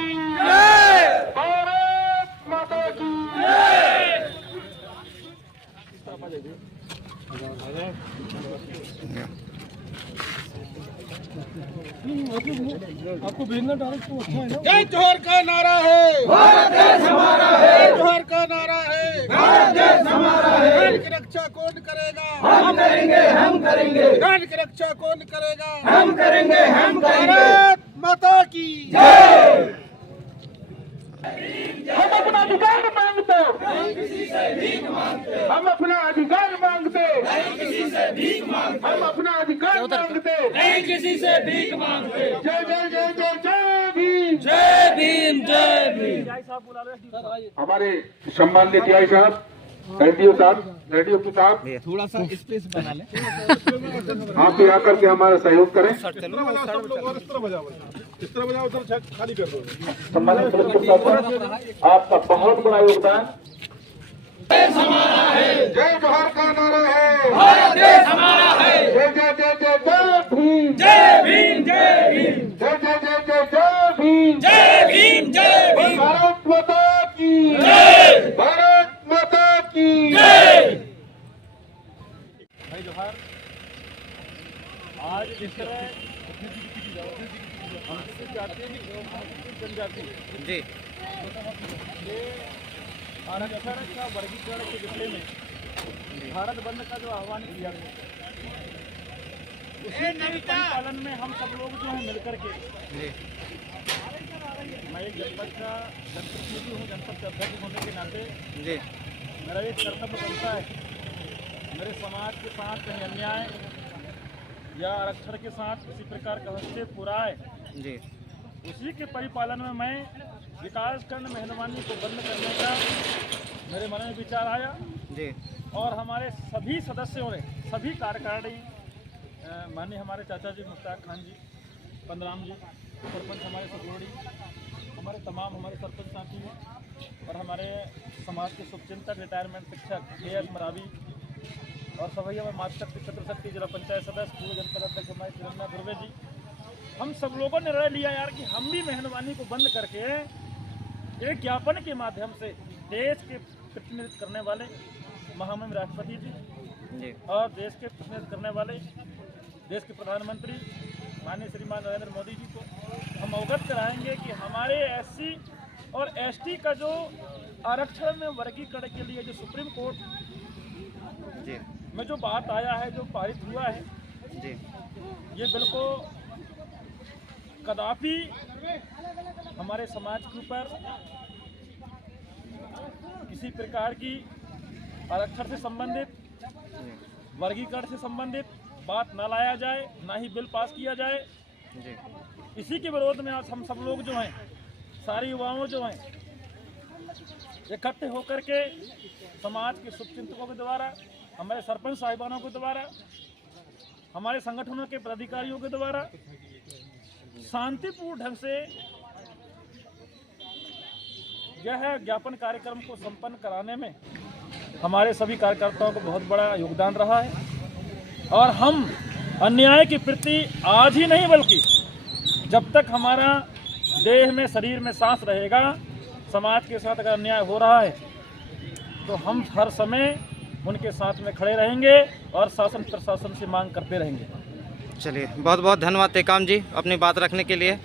की जय, भारत माता की जय। आपको भेजना डायरेक्ट तो अच्छा है ना। जय जोहर का नारा है, भारत देश हमारा है। जोहर का नारा है, भारत देश हमारा है। गान की रक्षा कौन करेगा, हम करेंगे, हम करेंगे। गान की रक्षा कौन करेगा, हम करेंगे, हम करेंगे। भारत माता की जय। हम अपना अधिकार मांगते, नहीं किसी से भीख मांगते। हम अपना अधिकार मांगते, नहीं किसी से भीख मांगते। हम अपना अधिकार मांगते, नहीं किसी से भीख मांगते। जय जय जय जय जय भीम, जय भीम, जय भीम। हमारे सम्मानित टीआई साहब, एडीओ साहब, थोड़ा सा स्पेस बना ले। आप भी आकर के हमारा सहयोग करें। इस तरह बजाओ, उधर खाली कर दो। सम्मानित आपका बहुत बड़ा योगदान। जय जोहर का नारा है, भारत देश हमारा है। जय जय जय जय जय भीम, जय भीम, जय भीम। जय जय जय जय जय भीम, जय भीम, जय भीम। भारत माता की जय, भारत माता की जय। भाई जोहार। आज इस तरह जनजाति जी ये आरक्षण का वर्गीकरण के विषय में भारत बंद का जो आह्वान किया गया, उसी के पालन में हम सब लोग जो हैं मिलकर के, जी मैं एक जनपद का जनप्रतिनिधि हूँ, जनपद के अध्यक्ष होने के नाते जी मेरा एक कर्तव्य बनता है, मेरे समाज के साथ कहीं अन्याय या आरक्षण के साथ किसी प्रकार का हस्तक्षेप हो रहा है, जी उसी के परिपालन में मैं विकास खंड मेहरबानी को बंद करने का मेरे मन में विचार आया। जी और हमारे सभी सदस्यों ने, सभी कार्यकारिणी, माननीय हमारे चाचा जी मुश्ताक खान जी, पंदराम जी, सरपंच हमारे सगोड़ी, हमारे तमाम हमारे सरपंच साथी हैं और हमारे समाज के शुभचिंतक रिटायरमेंट शिक्षक AS मरावी और सभी हमारे मातृशक्ति छत्रशक्ति जिला पंचायत सदस्य, पूर्व जनपद अध्यक्ष हमारे तिरंगा दुर्वे जी, हम सब लोगों ने निर्णय लिया यार कि हम भी मेहरबानी को बंद करके एक ज्ञापन के माध्यम से देश के प्रतिनिधित्व करने वाले महामहिम राष्ट्रपति जी और देश के प्रतिनिधित्व करने वाले देश के प्रधानमंत्री माननीय श्रीमान नरेंद्र मोदी जी को हम अवगत कराएंगे कि हमारे SC और ST का जो आरक्षण में वर्गीकरण के लिए जो सुप्रीम कोर्ट जी में जो बात आया है, जो पारित हुआ है, जी ये बिल्कुल कदापि हमारे समाज के ऊपर किसी प्रकार की आरक्षण से संबंधित, वर्गीकरण से संबंधित बात न लाया जाए, ना ही बिल पास किया जाए। जी इसी के विरोध में आज हम सब लोग जो हैं, सारे युवाओं जो हैं, इकट्ठे होकर के समाज के शुभचिंतकों के द्वारा, हमारे सरपंच साहिबानों के द्वारा, हमारे संगठनों के पदाधिकारियों के द्वारा शांतिपूर्ण ढंग से यह ज्ञापन कार्यक्रम को संपन्न कराने में हमारे सभी कार्यकर्ताओं को बहुत बड़ा योगदान रहा है। और हम अन्याय के प्रति आज ही नहीं बल्कि जब तक हमारा देह में, शरीर में सांस रहेगा, समाज के साथ अगर अन्याय हो रहा है तो हम हर समय उनके साथ में खड़े रहेंगे और शासन प्रशासन से मांग करते रहेंगे। चलिए, बहुत बहुत धन्यवाद टेकाम जी अपनी बात रखने के लिए।